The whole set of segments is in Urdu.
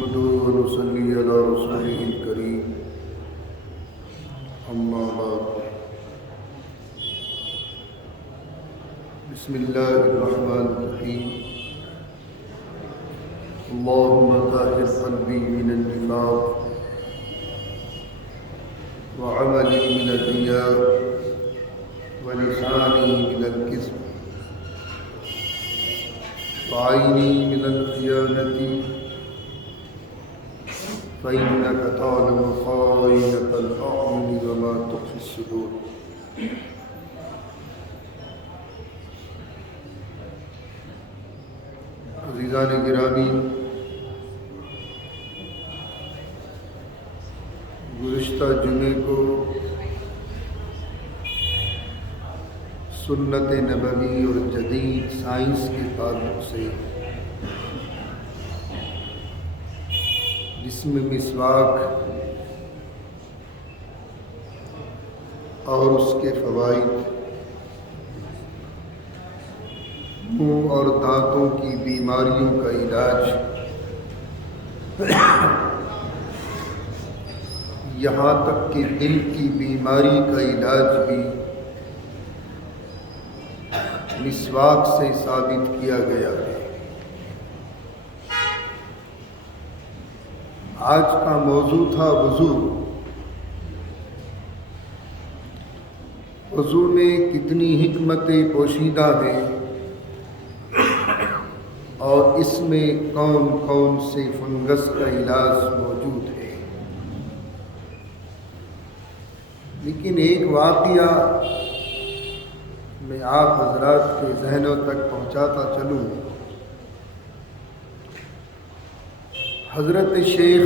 نحمده ونصلي على رسوله الكريم أما بعد بسم الله الرحمن الرحيم اللهم طهر قلبي من النفاق وعملي من الرياء ولساني من الكذب وعيني من الخيانة فإنك تعلم خائنة الأعين وما تخفي الصدور. عزیزان گرامی، گزشتہ جمعے کو سنت نبوی اور جدید سائنس کے تعلق سے جسم مسواک اور اس کے فوائد، منہ اور دانتوں کی بیماریوں کا علاج، یہاں تک کہ دل کی بیماری کا علاج بھی مسواک سے ثابت کیا گیا ہے۔ آج کا موضوع تھا وضو۔ وضو میں کتنی حکمتیں پوشیدہ ہیں اور اس میں کون کون سے فنگس کا علاج موجود ہے۔ لیکن ایک واقعہ میں آپ حضرات کے ذہنوں تک پہنچاتا چلوں۔ حضرت شیخ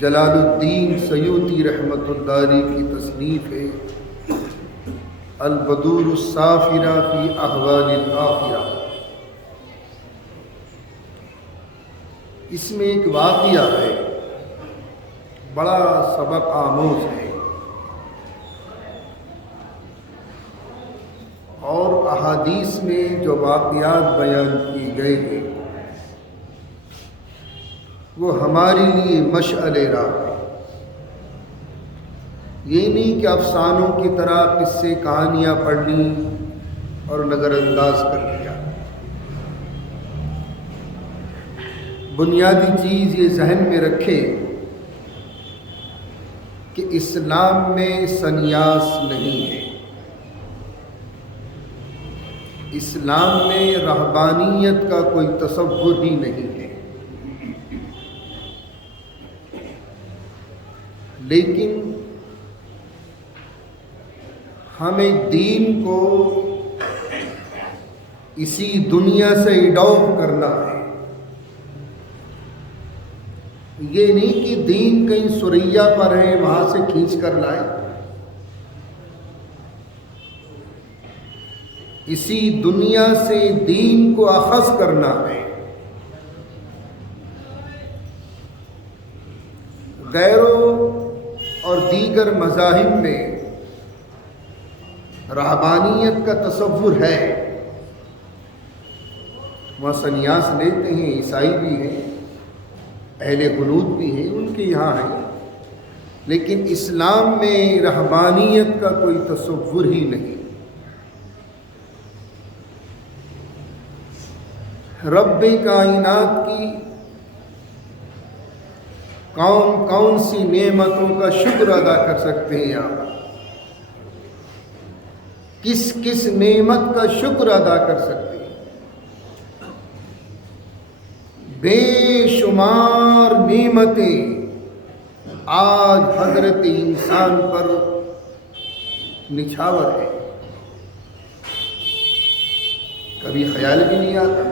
جلال الدین سیوطی رحمۃ اللہ علیہ کی تصنیف ہے البدور الصافرہ فی احوال الآخرہ۔ اس میں ایک واقعہ ہے، بڑا سبق آموز ہے، اور احادیث میں جو واقعات بیان کیے گئے ہیں وہ ہمارے لیے مشعل راہ ہے۔ یہ نہیں کہ افسانوں کی طرح قصے کہانیاں پڑھ لیں اور نظر انداز کر لیا۔ بنیادی چیز یہ ذہن میں رکھے کہ اسلام میں سنیاس نہیں ہے، اسلام میں رہبانیت کا کوئی تصور ہی نہیں ہے، لیکن ہمیں دین کو اسی دنیا سے اڈاپٹ کرنا ہے۔ یہ نہیں کہ دین کہیں سریا پر ہے وہاں سے کھینچ کر لائے، اسی دنیا سے دین کو اخذ کرنا ہے۔ غیروں اور دیگر مذاہب میں رہبانیت کا تصور ہے، وہاں سنیاس لیتے ہیں، عیسائی بھی ہیں، اہل قنوت بھی ہیں، ان کے یہاں ہیں، لیکن اسلام میں رہبانیت کا کوئی تصور ہی نہیں۔ رب کائنات کی کون کون سی نعمتوں کا شکر ادا کر سکتے ہیں آپ؟ کس کس نعمت کا شکر ادا کر سکتے ہیں؟ بے شمار نعمتیں آج حضرت انسان پر نچھاور ہے، کبھی خیال بھی نہیں آتا۔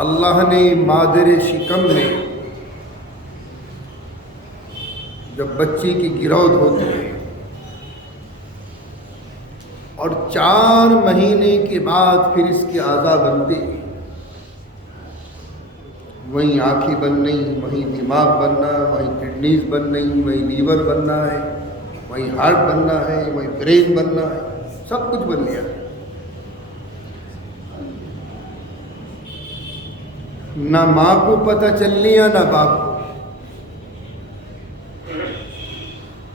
اللہ نے مادر شکم میں جب بچی کی گرود ہوتی ہے اور 4 مہینے کے بعد پھر اس کے اعضاء بنتے ہیں، وہیں آنکھیں بن رہی، وہیں دماغ بننا، وہیں کڈنیز بن رہی، وہیں لیور بننا ہے، وہیں ہارٹ بننا ہے، وہیں برین بننا ہے، سب کچھ بن گیا۔ نہ ماں کو پتہ چل لیا نہ باپ کو.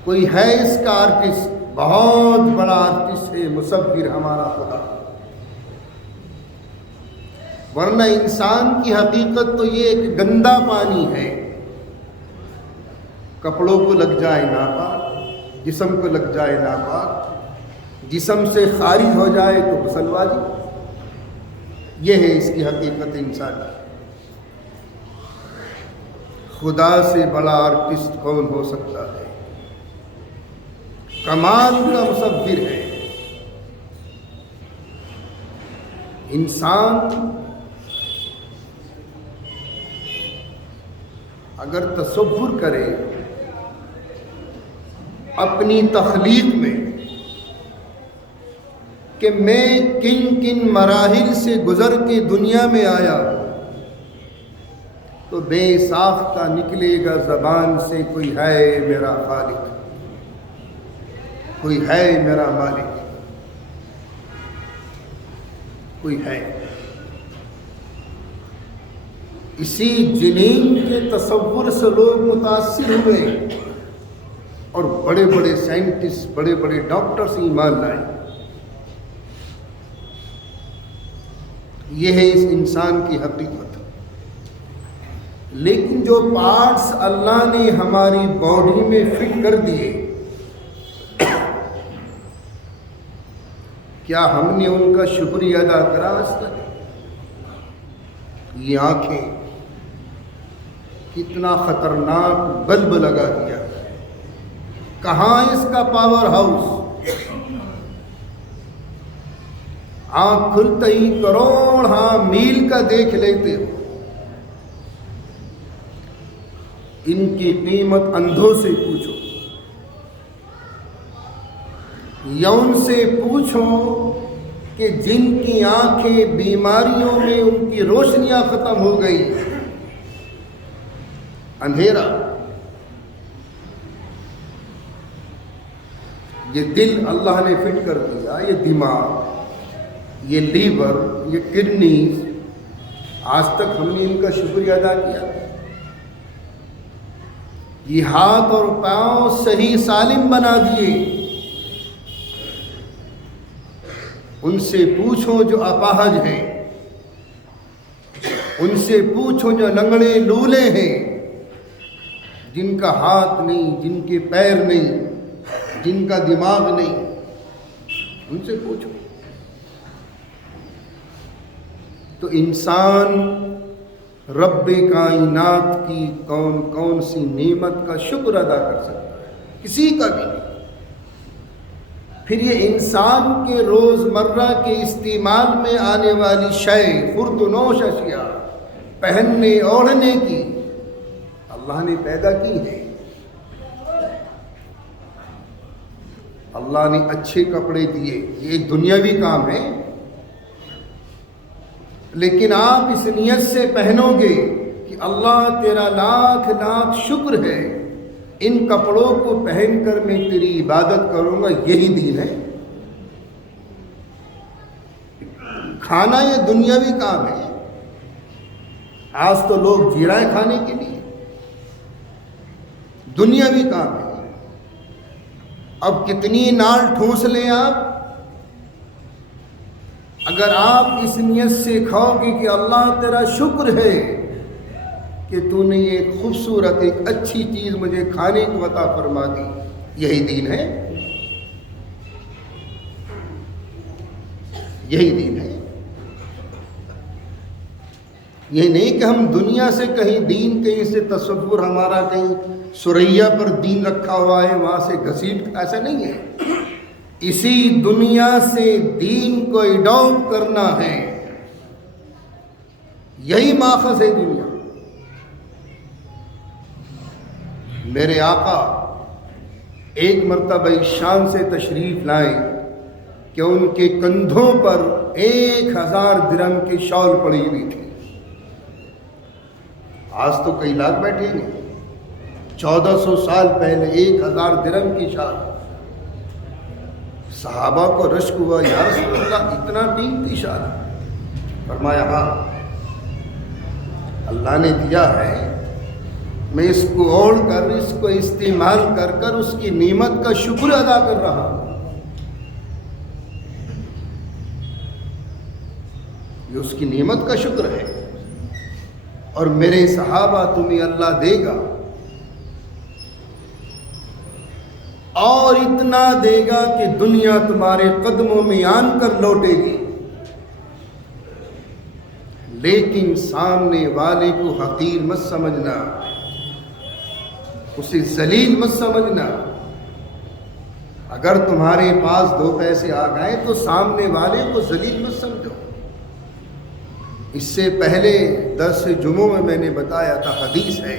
کوئی ہے اس کا آرٹسٹ، بہت بڑا آرٹسٹ ہے، مصور ہمارا خدا. ورنہ انسان کی حقیقت تو یہ ایک گندا پانی ہے. کپڑوں کو لگ جائے ناپاک، جسم کو لگ جائے ناپاک، جسم سے خارج ہو جائے تو غسل واجب. یہ ہے اس کی حقیقت انسان کی. خدا سے بڑا آرٹسٹ کون ہو سکتا ہے؟ کمال کا مصور ہے. انسان اگر تصور کرے اپنی تخلیق میں کہ میں کن کن مراحل سے گزر کے دنیا میں آیا، تو بے ساختہ نکلے گا زبان سے کوئی ہے میرا خالق، کوئی ہے میرا مالک، کوئی ہے. اسی جنین کے تصور سے لوگ متاثر ہوئے اور بڑے بڑے سائنٹسٹ، بڑے بڑے ڈاکٹرز ایمان لائے. یہ ہے اس انسان کی حقیقت. لیکن جو پارٹس اللہ نے ہماری باڈی میں فٹ کر دیے، کیا ہم نے ان کا شکریہ ادا کرا آج تک؟ یہ آنکھیں، کتنا خطرناک بلب لگا دیا. کہاں اس کا پاور ہاؤس؟ آنکھ کھلتے ہی کروڑ میل کا دیکھ لیتے ہو. ان کی قیمت اندھوں سے پوچھو یا ان سے پوچھو کہ جن کی آنکھیں بیماریوں میں ان کی روشنیاں ختم ہو گئی. اندھیرا. یہ دل اللہ نے فٹ کر دیا، یہ دماغ، یہ لیور، یہ کڈنیز، آج تک ہم نے ان کا شکریہ ادا کیا؟ یہ ہاتھ اور پاؤں صحیح سالم بنا دیے. ان سے پوچھو جو اپاہج ہیں، ان سے پوچھو جو لنگڑے لولے ہیں، جن کا ہاتھ نہیں، جن کے پیر نہیں، جن کا دماغ نہیں، ان سے پوچھو. تو انسان رب کائنات کی کون کون سی نعمت کا شکر ادا کر سکتا ہے؟ کسی کا بھی نہیں. پھر یہ انسان کے روزمرہ کے استعمال میں آنے والی شے، خورد و نوش اشیاء، پہننے اوڑھنے کی اللہ نے پیدا کی ہے. اللہ نے اچھے کپڑے دیے، یہ ایک دنیاوی کام ہے. لیکن آپ اس نیت سے پہنو گے کہ اللہ تیرا لاکھ لاکھ شکر ہے، ان کپڑوں کو پہن کر میں تیری عبادت کروں گا. یہی دین ہے. کھانا یہ دنیاوی کام ہے. آج تو لوگ جی رہے ہیں کھانے کے لیے، دنیاوی کام ہے. اب کتنی نال ٹھوس لیں آپ، اگر آپ اس نیت سے کھاؤ گے کہ اللہ تیرا شکر ہے کہ تو نے ایک خوبصورت، ایک اچھی چیز مجھے کھانے کو عطا فرما دی. یہی دین ہے، یہی دین ہے. یہ نہیں کہ ہم دنیا سے کہیں دین، کہیں سے تصور ہمارا کہیں سریا پر دین رکھا ہوا ہے، وہاں سے گھسیٹ، ایسا نہیں ہے. اسی دنیا سے دین کو اڈاپٹ کرنا ہے. یہی ماخذ ہے دنیا. میرے آقا ایک مرتبہ اس شان سے تشریف لائے کہ ان کے کندھوں پر 1000 درہم کی شال پڑی ہوئی تھی. آج تو کئی لاکھ بیٹھیں گے، 1400 سال پہلے 1000 درہم کی شال. صحابہ کو رشک ہوا، یا رسول اللہ اتنا قیمتی شال؟ فرمایا ہاں. اللہ نے دیا ہے، میں اس کو اوڑھ کر، اس کو استعمال کر کر اس کی نعمت کا شکر ادا کر رہا ہوں۔ یہ اس کی نعمت کا شکر ہے۔ اور میرے صحابہ تمہیں اللہ دے گا، اور اتنا دے گا کہ دنیا تمہارے قدموں میں آن کر لوٹے گی، لیکن سامنے والے کو حقیر مت سمجھنا، اسے ذلیل مت سمجھنا۔ اگر تمہارے پاس 2 پیسے آ گئے تو سامنے والے کو ذلیل مت سمجھو۔ اس سے پہلے 10 جمعوں میں نے بتایا تھا، حدیث ہے،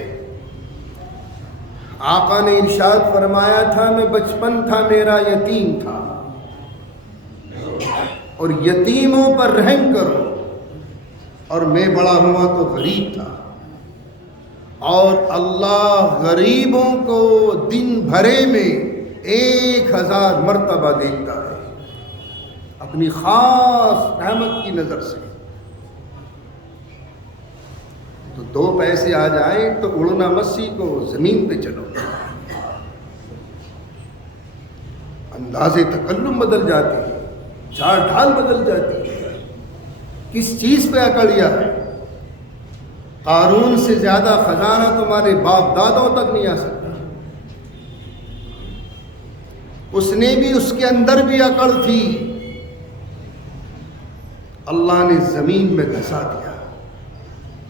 آقا نے ارشاد فرمایا تھا، میں بچپن تھا میرا یتیم تھا، اور یتیموں پر رحم کرو، اور میں بڑا ہوا تو غریب تھا، اور اللہ غریبوں کو دن بھرے میں 1000 مرتبہ دیکھتا ہے اپنی خاص رحمت کی نظر سے۔ تو 2 پیسے آ جائیں تو اڑنا مت سیکھو، زمین پہ چلو۔ انداز تکلم بدل جاتی ہے، چال ڈھال بدل جاتی ہے۔ کس چیز پہ اکڑیا ہے؟ قارون سے زیادہ خزانہ تمہارے باپ دادوں تک نہیں آ سکتا۔ اس نے بھی، اس کے اندر بھی عقل تھی، اللہ نے زمین میں دھسا دیا۔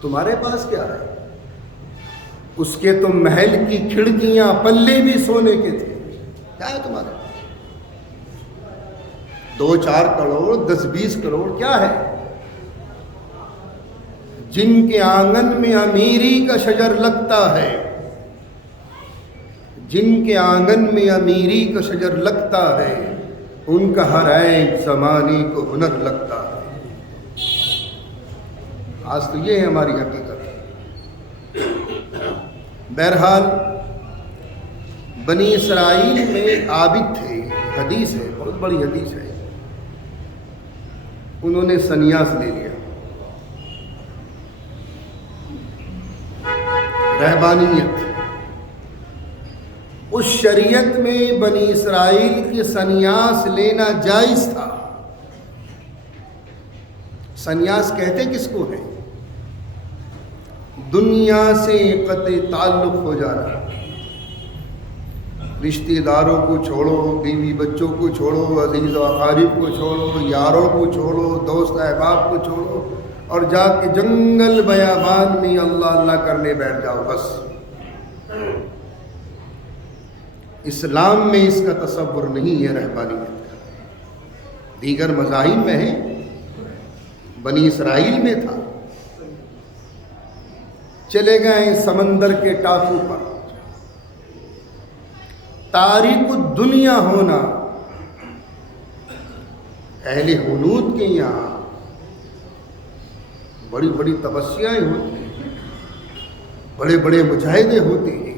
تمہارے پاس کیا ہے؟ اس کے تو محل کی کھڑکیاں پلے بھی سونے کے تھے، کیا ہے تمہارے پاس؟ 2-4 کروڑ 10-20 کروڑ کیا ہے؟ جن کے آنگن میں امیری کا شجر لگتا ہے، جن کے آنگن میں امیری کا شجر لگتا ہے، ان کا ہر ایک زمانے کو ہنر لگتا ہے۔ آج تو یہ ہے ہماری حقیقت۔ بہرحال بنی اسرائیل میں عابد تھے، حدیث ہے، بہت بڑی حدیث ہے، انہوں نے سنیاس لے لیا، رہبانیت۔ اس شریعت میں بنی اسرائیل کے سنیاس لینا جائز تھا۔ سنیاس کہتے کس کو ہے؟ دنیا سے قطع تعلق ہو جانا، رشتہ داروں کو چھوڑو، بیوی بچوں کو چھوڑو، عزیز و اقارب کو چھوڑو، یاروں کو چھوڑو، دوست احباب کو چھوڑو، اور جا کے جنگل بیابان میں اللہ اللہ کرنے بیٹھ جاؤ، بس۔ اسلام میں اس کا تصور نہیں ہے رہبانیت کا۔ دیگر مذاہب میں ہے، بنی اسرائیل میں تھا۔ چلے گئے سمندر کے ٹاپو پر، تاریک الدنیا ہونا، اہل ہنود کے یہاں بڑی بڑی تپسیاں ہوتی ہیں، بڑے بڑے مجاہدے ہوتے ہیں،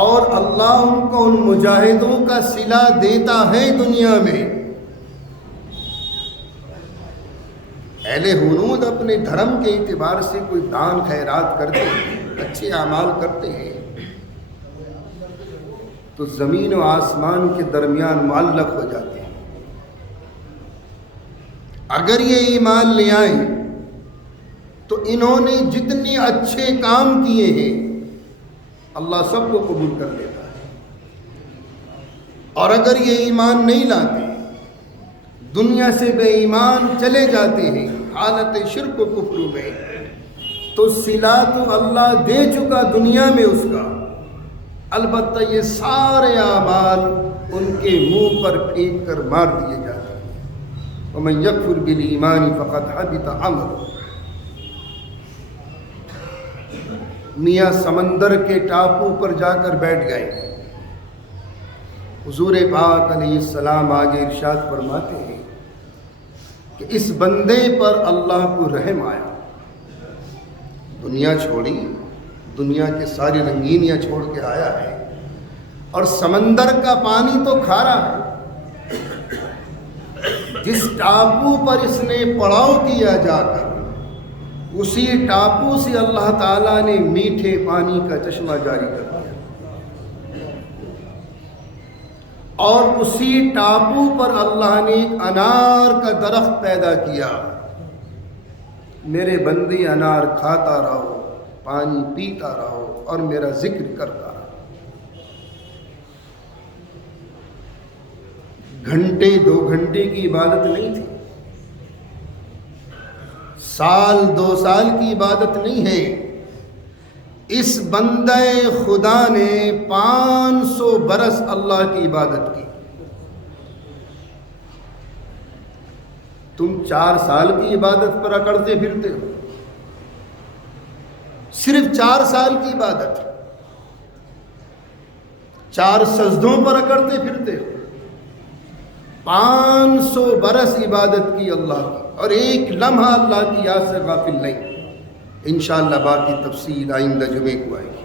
اور اللہ ان کو ان مجاہدوں کا صلہ دیتا ہے دنیا میں۔ اہل ہنود اپنے دھرم کے اعتبار سے کوئی دان خیرات کرتے ہیں، اچھے اعمال کرتے ہیں، تو زمین و آسمان کے درمیان معلق ہو جاتے ہیں۔ اگر یہ ایمان لے آئیں تو انہوں نے جتنے اچھے کام کیے ہیں اللہ سب کو قبول کر لیتا ہے، اور اگر یہ ایمان نہیں لاتے، دنیا سے بے ایمان چلے جاتے ہیں حالت شرک و کفر میں، تو صلہ تو اللہ دے چکا دنیا میں اس کا، البتہ یہ سارے اعمال ان کے منہ پر پھینک کر مار دیے جاتے ہیں۔ وَمَن يَكْفُرْ بِالْإِيمَانِ فَقَدْ حَبِطَ عَمَلُهُ۔ میاں سمندر کے ٹاپو پر جا کر بیٹھ گئے۔ حضور پاک علیہ السلام آگے ارشاد فرماتے ہیں کہ اس بندے پر اللہ کو رحم آیا، دنیا چھوڑی، دنیا کے ساری رنگینیاں چھوڑ کے آیا ہے، اور سمندر کا پانی تو کھارا ہے۔ جس ٹاپو پر اس نے پڑاؤ کیا جا کر، اسی ٹاپو سے اللہ تعالیٰ نے میٹھے پانی کا چشمہ جاری کر دیا، اور اسی ٹاپو پر اللہ نے ایک انار کا درخت پیدا کیا۔ میرے بندے انار کھاتا رہو، پانی پیتا رہو اور میرا ذکر کرتا رہو۔ گھنٹے 2 گھنٹے کی عبادت نہیں تھی، سال 2 سال کی عبادت نہیں ہے۔ اس بندہ خدا نے 500 برس اللہ کی عبادت کی۔ تم 4 سال کی عبادت پر اکڑتے پھرتے ہو، صرف 4 سال کی عبادت، 4 سجدوں پر اکڑتے پھرتے ہو۔ 500 برس عبادت کی اللہ کی، اور ایک لمحہ اللہ کی یاد سے غافل نہیں۔ انشاءاللہ باقی تفصیل آئندہ جمعے کو آئے گی۔